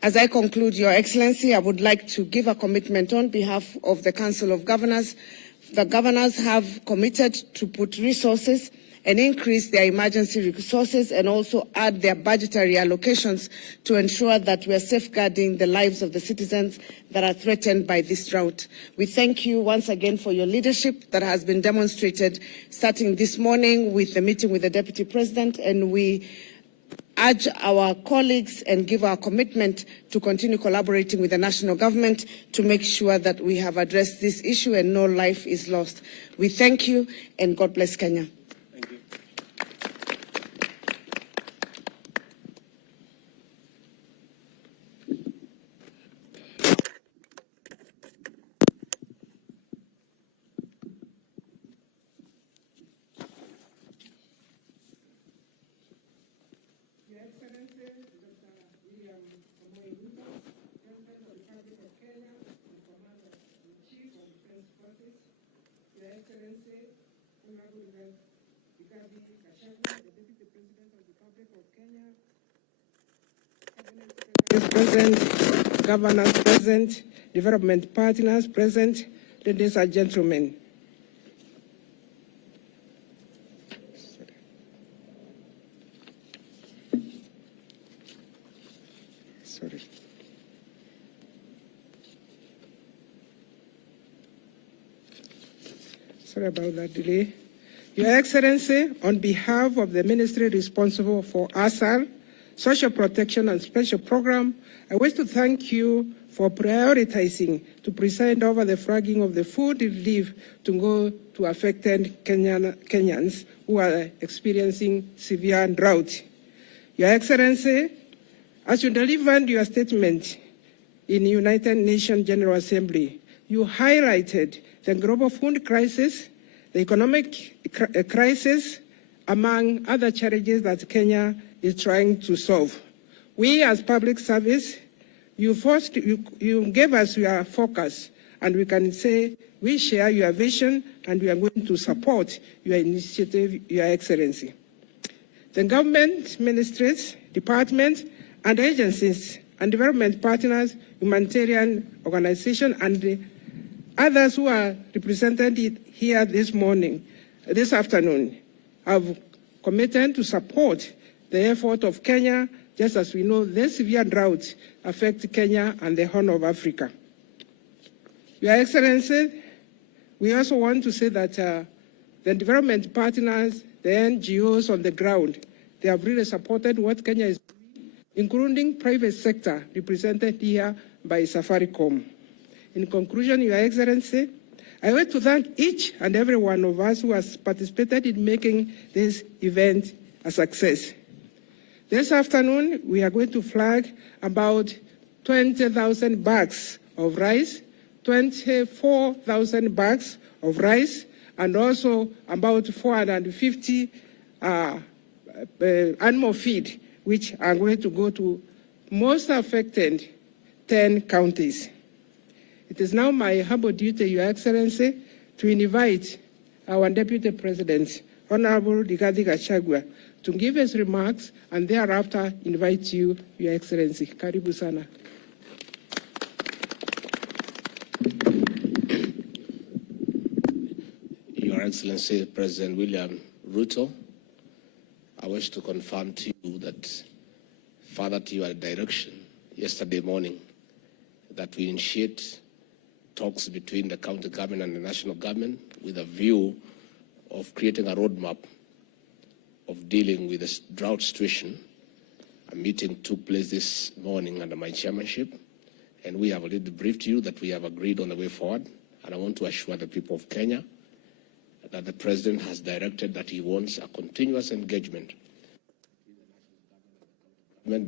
As I conclude, Your Excellency, I would like to give a commitment on behalf of the Council of Governors. The governors have committed to put resources and increase their emergency resources and also add their budgetary allocations to ensure that we are safeguarding the lives of the citizens that are threatened by this drought. We thank you once again for your leadership that has been demonstrated starting this morning with the meeting with the Deputy President, and we urge our colleagues and give our commitment to continue collaborating with the national government to make sure that we have addressed this issue and no life is lost. We thank you and God bless Kenya. Thank you. Your Excellency, Dr. William Ruto, President of the Republic of Kenya and Commander-in-Chief of Defense Forces. Your Excellency, Honorable Rigathi Gachagua, the Deputy President of the Republic of Kenya, Cabinet Secretaries present, Governors present, Development Partners present, ladies and gentlemen. Sorry about that delay. Your Excellency, on behalf of the ministry responsible for ASAL, Social Protection and Special Program, I wish to thank you for prioritizing to preside over the flagging of the food relief to go to affected Kenyans who are experiencing severe drought. Your Excellency, as you delivered your statement in the United Nations General Assembly, you highlighted the global food crisis, the economic crisis, among other challenges that Kenya is trying to solve. We, as public service, you gave us your focus, and we can say we share your vision, and we are going to support your initiative, Your Excellency. The government, ministries, departments, and agencies, and development partners, humanitarian organizations, and the others who are represented here this afternoon, have committed to support the effort of Kenya, just as we know the severe drought affects Kenya and the Horn of Africa. Your Excellency, we also want to say that the development partners, the NGOs on the ground, they have really supported what Kenya is doing, including private sector represented here by Safaricom. In conclusion, Your Excellency, I want to thank each and every one of us who has participated in making this event a success. This afternoon, we are going to flag about 20,000 bags of rice, 24,000 bags of rice, and also about 450 animal feed, which are going to go to most affected 10 counties. It is now my humble duty, Your Excellency, to invite our Deputy President, Honorable Rigathi Gachagua, to give his remarks, and thereafter invite you, Your Excellency. Karibu sana. Your Excellency, President William Ruto, I wish to confirm to you that, further to your direction yesterday morning, that we initiate talks between the county government and the national government with a view of creating a roadmap of dealing with this drought situation. A meeting took place this morning under my chairmanship, and we have already briefed you that we have agreed on the way forward. And I want to assure the people of Kenya that the President has directed that he wants a continuous engagement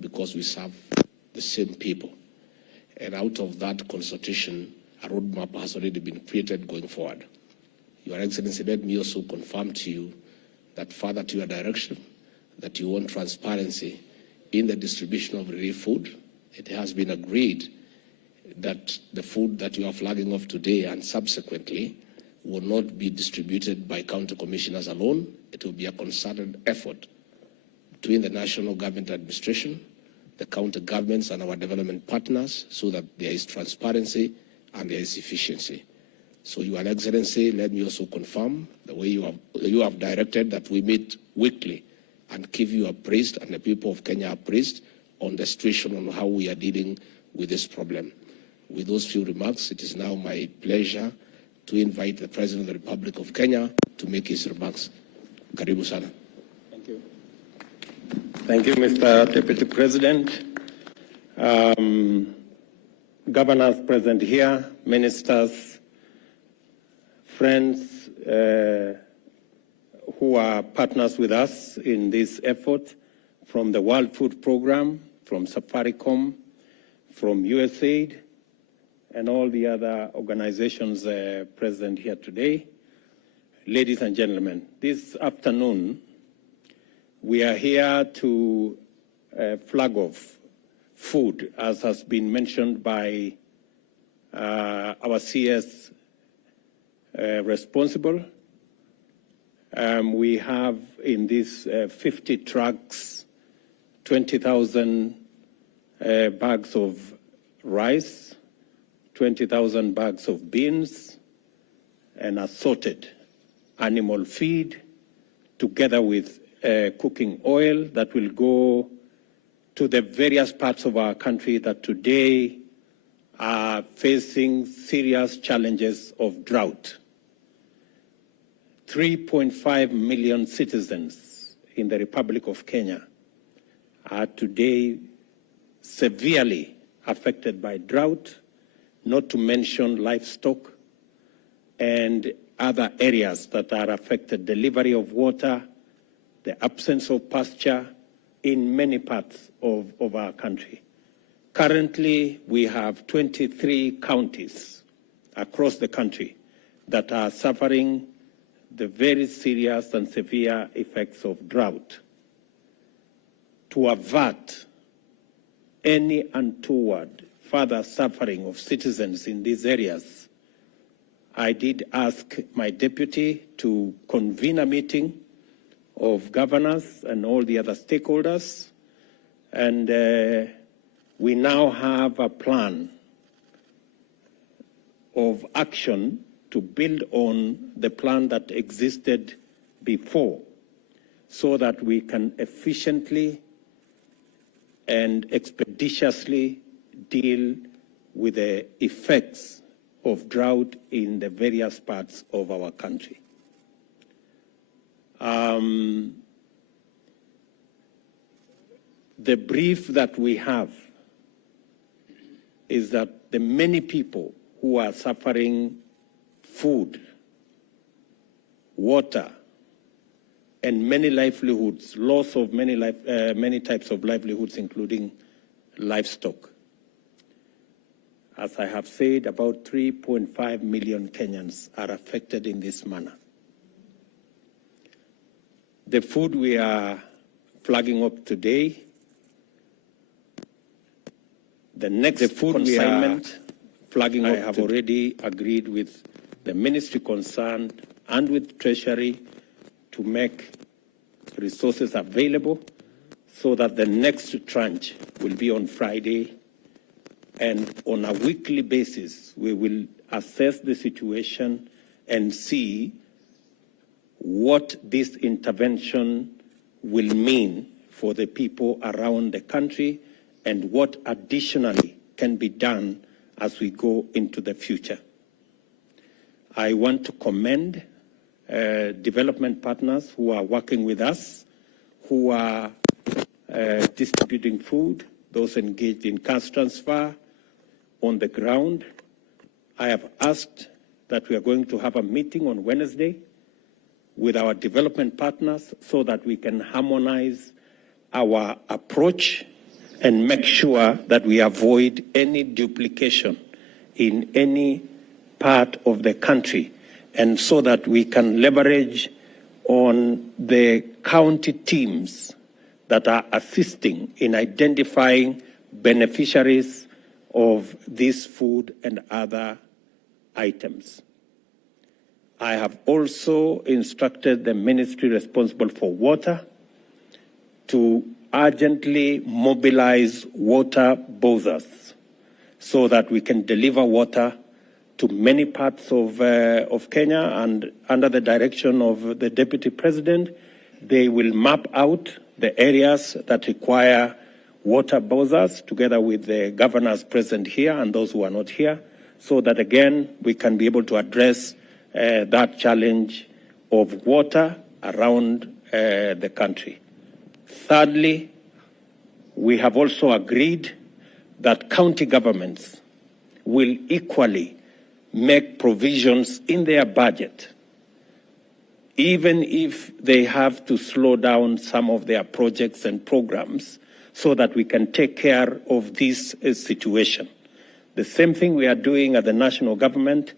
because we serve the same people. And out of that consultation, a roadmap has already been created going forward. Your Excellency, let me also confirm to you that, further to your direction, that you want transparency in the distribution of relief food. It has been agreed that the food that you are flagging off today and subsequently will not be distributed by county commissioners alone. It will be a concerted effort between the national government administration, the county governments and our development partners so that there is transparency and there is efficiency. So, Your Excellency, let me also confirm the way you have directed that we meet weekly and keep you appraised and the people of Kenya appraised on the situation on how we are dealing with this problem. With those few remarks, it is now my pleasure to invite the President of the Republic of Kenya to make his remarks. Karibu sana. Thank you. Thank you, Mr. Deputy President. Governors present here, ministers, friends who are partners with us in this effort from the World Food Programme, from Safaricom, from USAID, and all the other organizations present here today. Ladies and gentlemen, this afternoon, we are here to flag off food, as has been mentioned by our CS responsible. We have in these 50 trucks, 20,000 bags of rice, 20,000 bags of beans, and assorted animal feed, together with cooking oil that will go to the various parts of our country that today are facing serious challenges of drought. 3.5 million citizens in the Republic of Kenya are today severely affected by drought, not to mention livestock and other areas that are affected, delivery of water, the absence of pasture in many parts of our country. Currently, we have 23 counties across the country that are suffering the very serious and severe effects of drought. To avert any untoward further suffering of citizens in these areas, I did ask my deputy to convene a meeting of governors and all the other stakeholders, and we now have a plan of action to build on the plan that existed before, so that we can efficiently and expeditiously deal with the effects of drought in the various parts of our country. The brief that we have is that the many people who are suffering food, water, and many livelihoods, loss of many types of livelihoods, including livestock. As I have said, about 3.5 million Kenyans are affected in this manner. The food we are flagging up today, the next food consignment flagging up, I have already agreed with the ministry concerned and with Treasury to make resources available so that the next tranche will be on Friday, and on a weekly basis we will assess the situation and see what this intervention will mean for the people around the country and what additionally can be done as we go into the future. I want to commend development partners who are working with us, who are distributing food, those engaged in cash transfer on the ground. I have asked that we are going to have a meeting on Wednesday with our development partners so that we can harmonize our approach and make sure that we avoid any duplication in any part of the country, and so that we can leverage on the county teams that are assisting in identifying beneficiaries of this food and other items. I have also instructed the ministry responsible for water to urgently mobilize water bowsers so that we can deliver water to many parts of Kenya, and under the direction of the Deputy President, they will map out the areas that require water bowsers together with the governors present here and those who are not here, so that again we can be able to address that challenge of water around the country. Thirdly, we have also agreed that county governments will equally make provisions in their budget, even if they have to slow down some of their projects and programs, so that we can take care of this situation. The same thing we are doing at the national government.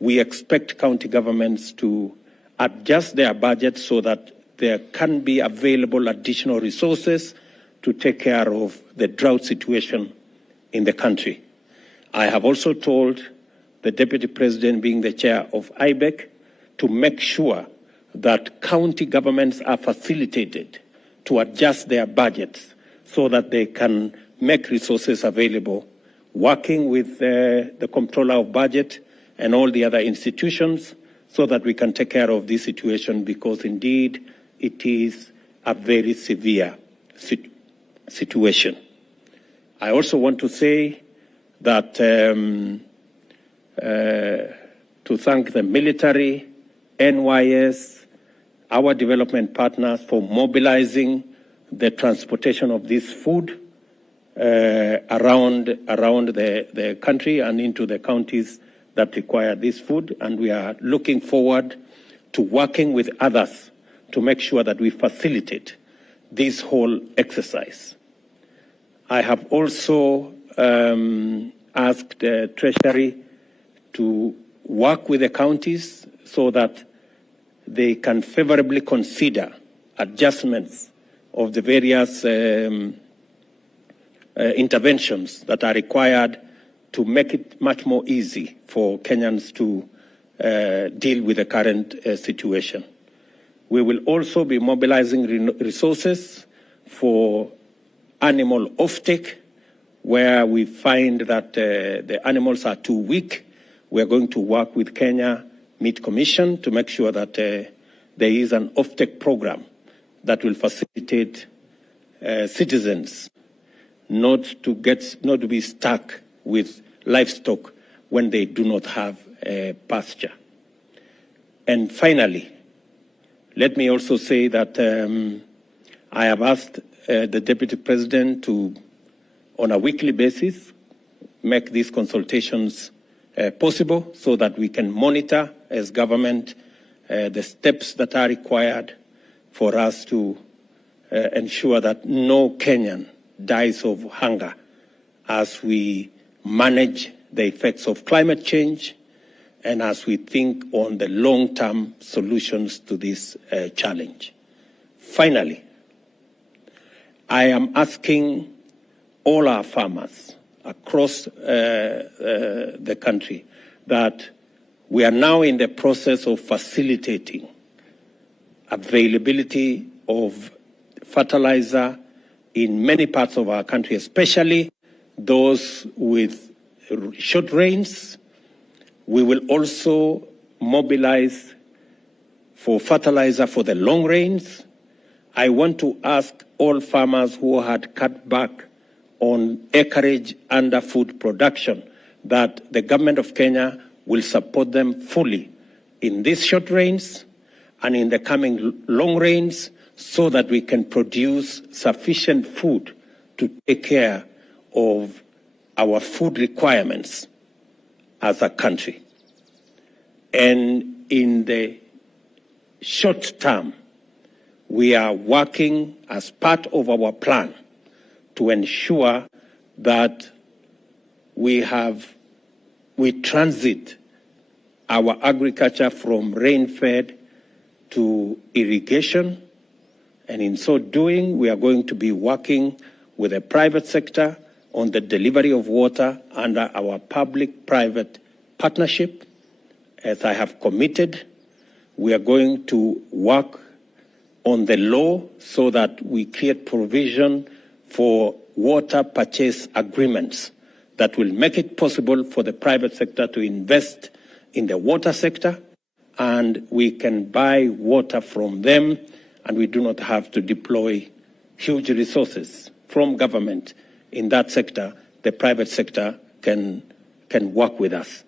We expect county governments to adjust their budgets so that there can be available additional resources to take care of the drought situation in the country. I have also told the Deputy President, being the chair of IBEC, to make sure that county governments are facilitated to adjust their budgets so that they can make resources available, working with the Comptroller of Budget and all the other institutions so that we can take care of this situation, because indeed it is a very severe situation. I also want to say that to thank the military, NYS, our development partners for mobilizing the transportation of this food around the country and into the counties that require this food. And we are looking forward to working with others to make sure that we facilitate this whole exercise. I have also asked the Treasury to work with the counties so that they can favorably consider adjustments of the various interventions that are required to make it much more easy for Kenyans to deal with the current situation. We will also be mobilizing resources for animal offtake, where we find that the animals are too weak. We are going to work with Kenya Meat Commission to make sure that there is an offtake program that will facilitate citizens not to be stuck with livestock when they do not have pasture. And finally, let me also say that I have asked the Deputy President to, on a weekly basis, make these consultations possible so that we can monitor as government the steps that are required for us to ensure that no Kenyan dies of hunger as we manage the effects of climate change and as we think on the long-term solutions to this challenge. Finally, I am asking all our farmers across the country that we are now in the process of facilitating availability of fertilizer in many parts of our country, especially those with short rains. We will also mobilize for fertilizer for the long rains. I want to ask all farmers who had cut back on acreage under food production that the government of Kenya will support them fully in these short rains and in the coming long rains so that we can produce sufficient food to take care of our food requirements as a country. And in the short term, we are working as part of our plan to ensure that we transit our agriculture from rain-fed to irrigation. And in so doing, we are going to be working with the private sector on the delivery of water under our public-private partnership. As I have committed, we are going to work on the law so that we create provision for water purchase agreements that will make it possible for the private sector to invest in the water sector, and we can buy water from them, and we do not have to deploy huge resources from government in that sector. The private sector can work with us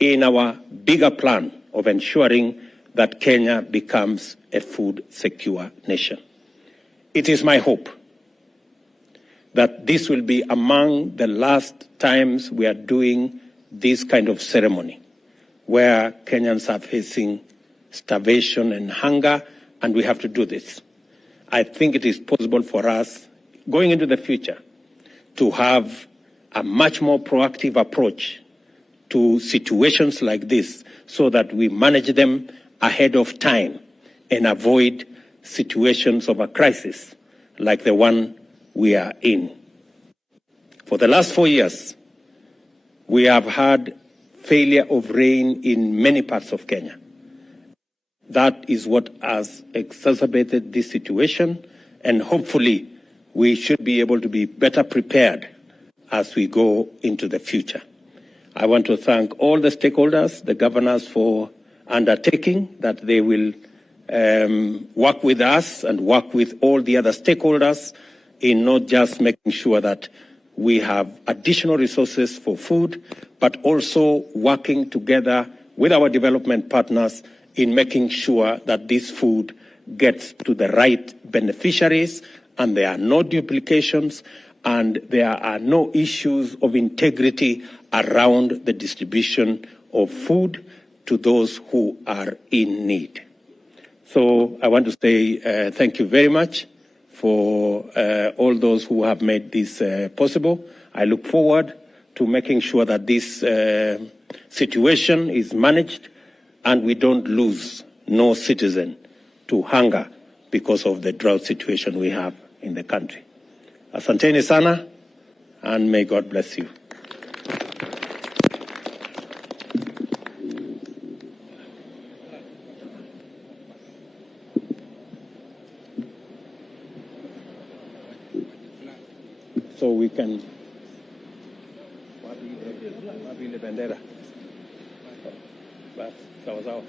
in our bigger plan of ensuring that Kenya becomes a food secure nation. It is my hope that this will be among the last times we are doing this kind of ceremony, where Kenyans are facing starvation and hunger, and we have to do this. I think it is possible for us, going into the future, to have a much more proactive approach to situations like this so that we manage them ahead of time and avoid situations of a crisis like the one we are in. For the last 4 years, we have had failure of rain in many parts of Kenya. That is what has exacerbated this situation, and hopefully we should be able to be better prepared as we go into the future. I want to thank all the stakeholders, the governors, for undertaking that they will work with us and work with all the other stakeholders in not just making sure that we have additional resources for food, but also working together with our development partners in making sure that this food gets to the right beneficiaries and there are no duplications and there are no issues of integrity around the distribution of food to those who are in need. So I want to say thank you very much for all those who have made this possible. I look forward to making sure that this situation is managed and we don't lose no citizen to hunger because of the drought situation we have in the country. Asanteni sana, and may God bless you. So we can. Wapi ile bendera? Bas, sawa sawa.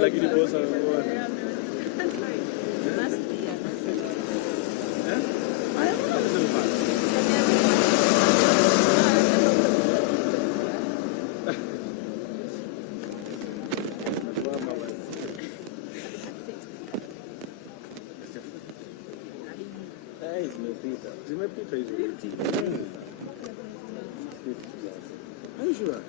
Lakini bosa zimepita hizo. Aisha.